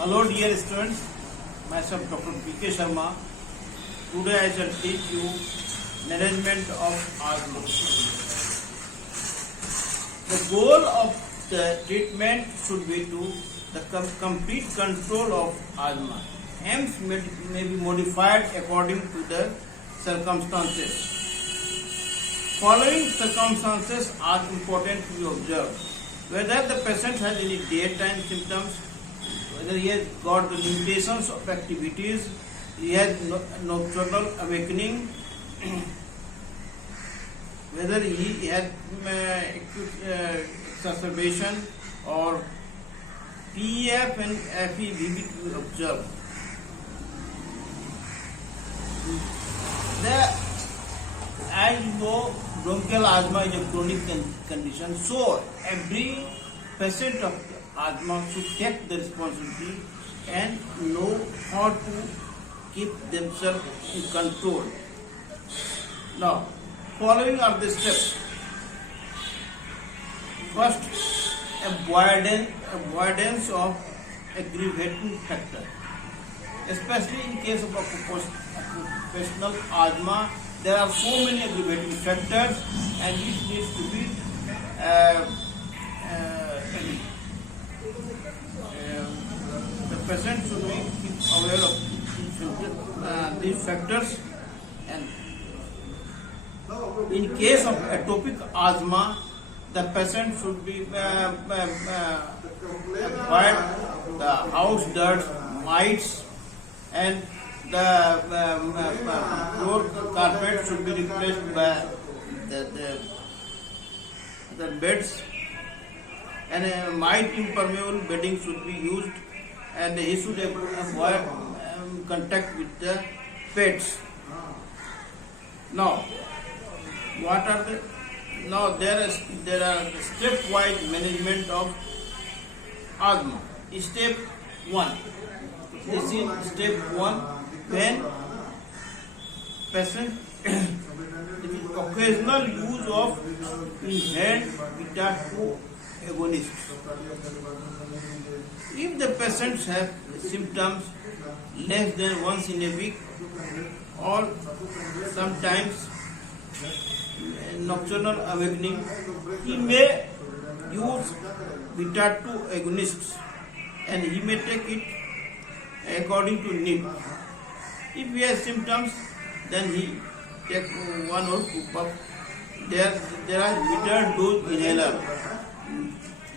Hello dear students, myself Dr. P.K. Sharma. Today I shall teach you management of asthma. The goal of the treatment should be to the complete control of asthma. Aims may be modified according to the circumstances. Following circumstances are important to be observed. Whether the patient has any daytime symptoms, whether he has got the limitations of activities, he has nocturnal awakening, whether he had acute exacerbation or PEF and FEVB to be observed. As you know, bronchial asthma is a chronic condition, so every patient of asthma should take the responsibility and know how to keep themselves in control. Now, following are the steps. First, avoidance of aggravating factor. Especially in case of occupational asthma, there are so many aggravating factors and it needs to be the patient should be aware of these factors. And in case of atopic asthma, the patient should be avoid the house dust, mites, and the floor carpet should be replaced by the beds, and a mite impermeable bedding should be used, and he should avoid contact with the pets. Now, what are the there are stepwise management of asthma. Step 1. This is step 1 when patient occasional use of inhaled beta-2 agonist. If the patients have symptoms less than once in a week or sometimes nocturnal awakening, he may use beta-2 agonists and he may take it according to need. If he has symptoms, then he take 1 or 2 puffs. There are middle dose inhaler,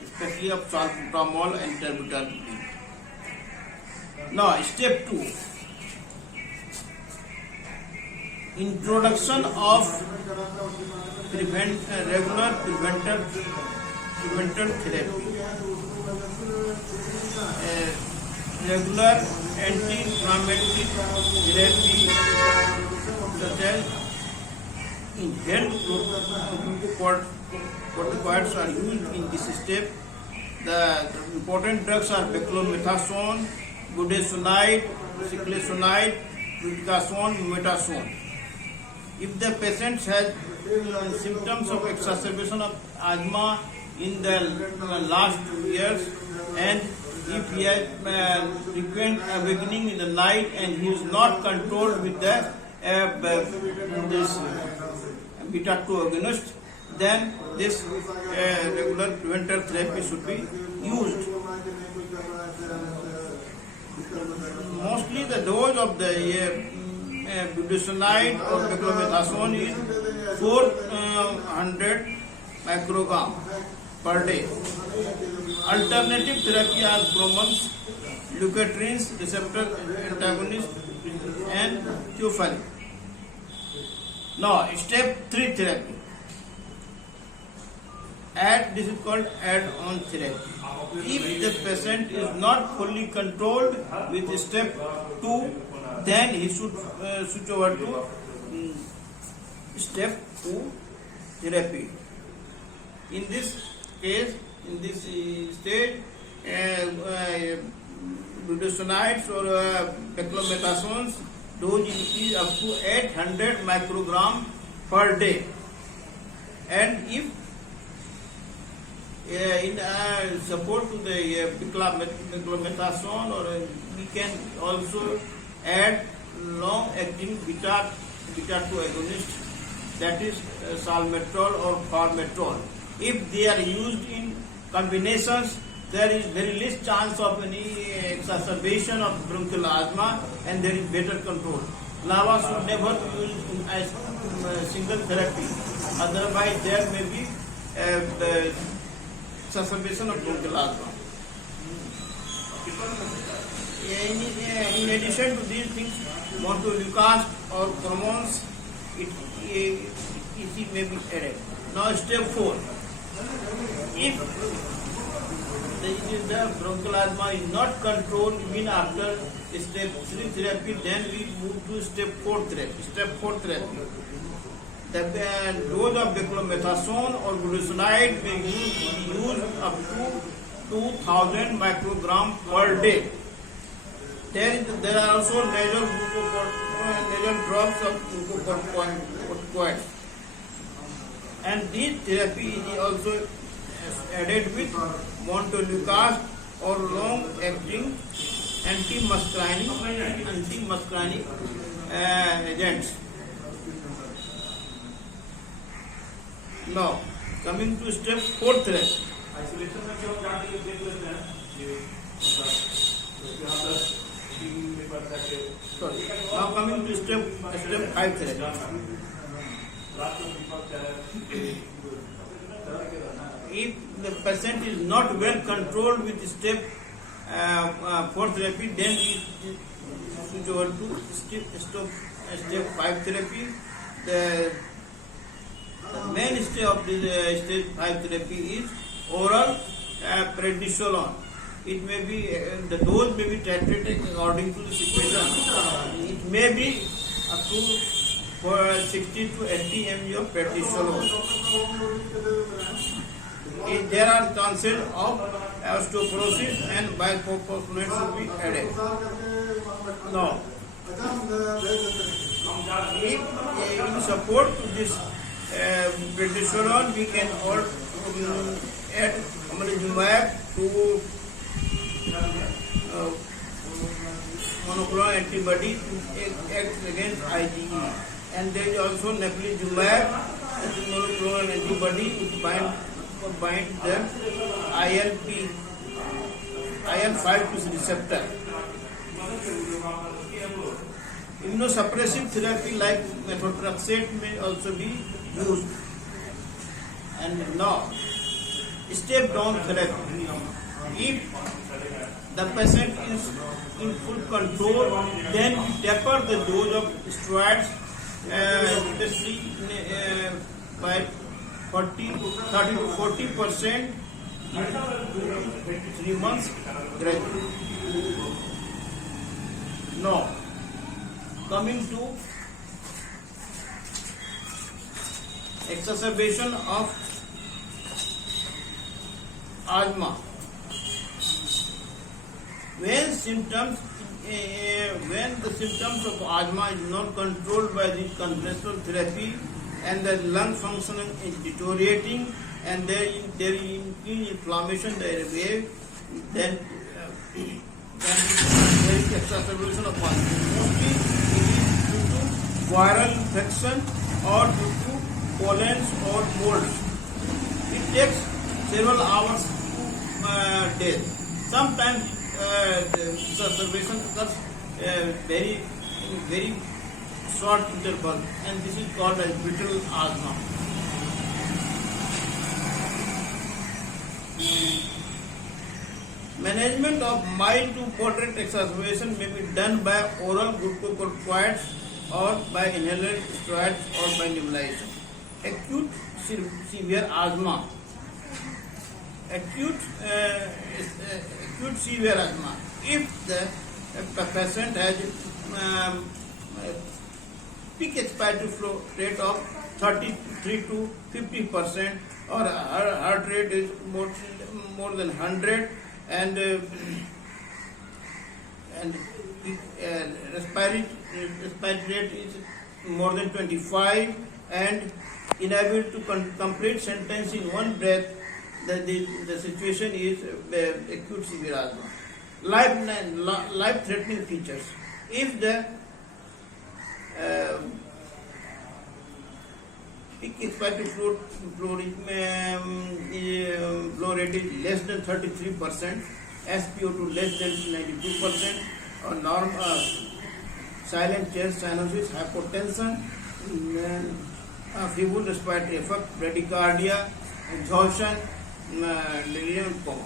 especially of salbutamol and terbutaline. Now, step 2. Introduction of regular preventive therapy. Regular anti-inflammatory therapy such as inhaled corticoids are used in this step. The important drugs are beclomethasone, budesonide, cyclesonide, fluticasone, metazone. If the patient has symptoms of exacerbation of asthma in the last 2 years, and if he has frequent awakening in the night and he is not controlled with this beta-2 agonist, then this regular preventive therapy should be used. Mostly the dose of the budesonide or beclomethasone is 400 microgram per day. Alternative therapy are bromance, leukotrienes, receptor antagonist, and theophylline. Now, step 3 therapy. This is called add-on therapy. If the patient is not fully controlled with step 2, then he should switch over to step 2 therapy. In this case, in this stage, budesonides or beclomethasones dose is up to 800 microgram per day, and if in support to the beclomethasone, or we can also add long-acting beta-2 agonist, that is salmeterol or formoterol. If they are used in combinations, there is very less chance of any exacerbation of bronchial asthma, and there is better control. LAVA should never be used as single therapy, otherwise there may be the exacerbation of bronchial asthma. In addition to these things, montelukast or hormones, it may be added. Now step 4. If the bronchial asthma is not controlled even after step 3 therapy, then we move to step 4 therapy. Step 4 therapy. The dose of beclomethasone or budesonide may be used up to 2000 microgram per day. There are also nasal drops of glucocorticoids. And this therapy is also added with montelukast or long-acting anti-muscarinic agents. Now, coming to step 4 therapy. Sorry. Now coming to step 5 therapy. If the patient is not well controlled with step 4 therapy, then we switch over to step 5 therapy. The mainstay of the stage 5 therapy is oral prednisolone. It may be the dose may be titrated according to the situation. It may be up to 60 to 80 mg of prednisolone. There are chances of osteoporosis and bisphosphonates should be added. Now, in support to this prednisolone, we can add omalizumab to monoclonal antibody to act against IgE, and there is also nepilizumab, monoclonal antibody to bind the IL-5 receptor. Immunosuppressive therapy like methotrexate may also be used. And now, step down therapy. If the patient is in full control, then we taper the dose of steroids, especially by 30 to 40% in 3 months gradually. Now, coming to exacerbation of asthma. When the symptoms of asthma is not controlled by the conventional therapy, and the lung function is deteriorating, and there is inflammation, then there is exacerbation of asthma. Mostly it is due to viral infection or due to pollens or molds. It takes several hours to days. Sometimes the exacerbation occurs very short interval, and this is called as brittle asthma. Management of mild to moderate exacerbation may be done by oral glucocorticoids or by inhaler steroids or by nebulization. Acute severe asthma. Acute severe asthma. If the patient has peak expiratory flow rate of 33 to 50%, or heart rate is more than 100, and respiratory rate is more than 25, and inability to complete sentence in one breath the situation is acute severe asthma. Life-threatening features. If the peak expiratory flow rate is less than 33%, SpO2 less than 92%, or silent chest cyanosis, hypotension, feeble respiratory effect, bradycardia, exhaustion, delirium, coma.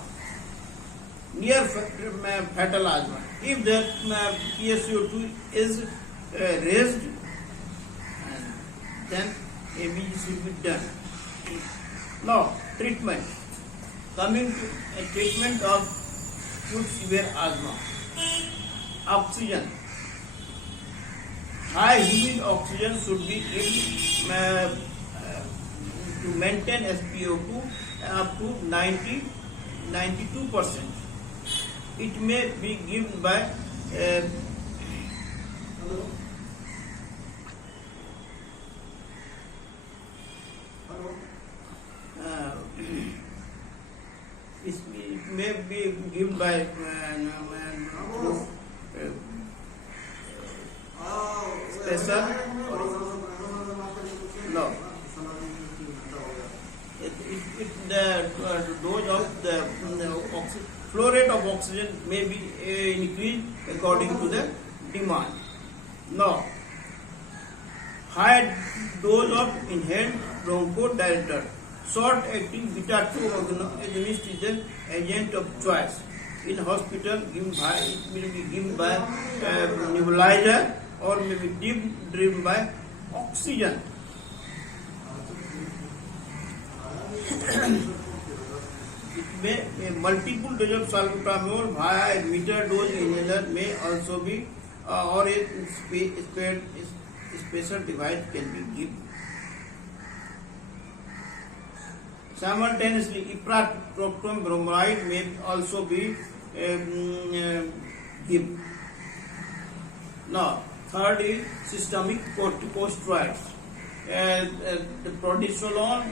Near fatal asthma. If the PSO2 is raised, then ABG should be done. Now, treatment. Coming to treatment of acute severe asthma. Oxygen. High humid oxygen should be given to maintain SpO2 up to 92%. It may be given by it may be given by special no. The dose of the flow rate of oxygen may be increased according to the demand. Now, high dose of inhaled bronchodilator, short-acting beta-2 agonist is the agent of choice. In hospital, it will be given by nebulizer or may be driven by oxygen. It may multiple dose of salbutamol via meter dose inhaler may also be or a special device can be given. Simultaneously, ipratropium bromide may also be given. Now, third is systemic corticosteroids. The prednisolone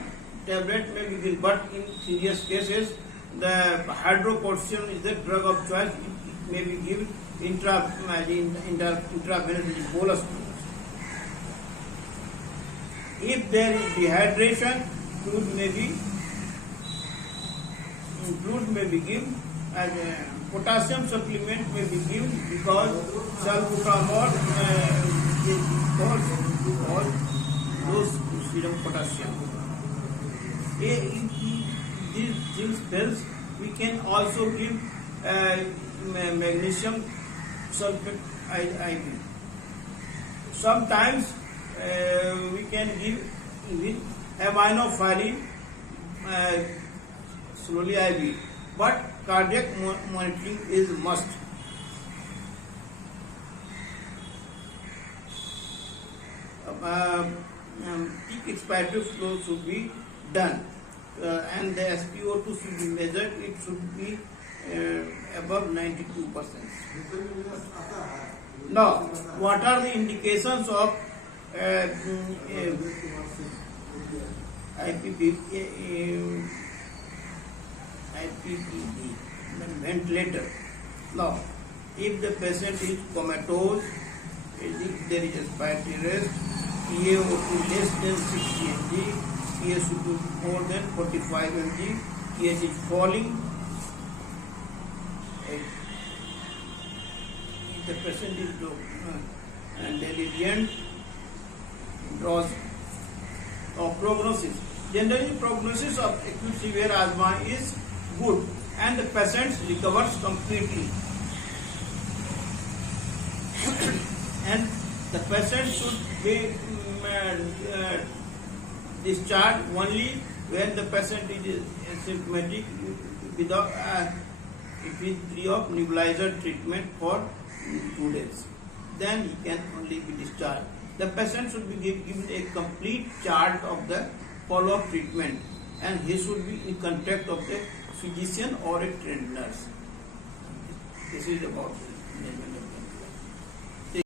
tablet may be given, but in serious cases, the hydrocortisone is the drug of choice. It may be given intravenous bolus. If there is dehydration, fluid may be given, and potassium supplement may be given because salbutamol cause low serum potassium. In these pills, we can also give magnesium sulfate IV. Sometimes we can give with aminophylline slowly IV, but cardiac monitoring is must. Peak expiratory flow should be done, and the SpO2 should be measured. It should be above 92%. Now, what are the indications of IPPD, ventilator? Now, if the patient is comatose, if there is respiratory rest, PaO2 less than 60 mg, PSO2 more than 45 mg, pH is falling. If the patient is delirium, draws prognosis. Generally, prognosis of acute severe asthma is good, and the patient recovers completely. And the patient should be discharged only when the patient is asymptomatic without if he is free of nebulizer treatment for 2 days. Then he can only be discharged. The patient should be given a complete chart of the follow-up treatment, and he should be in contact of the physician or a trained nurse. This is about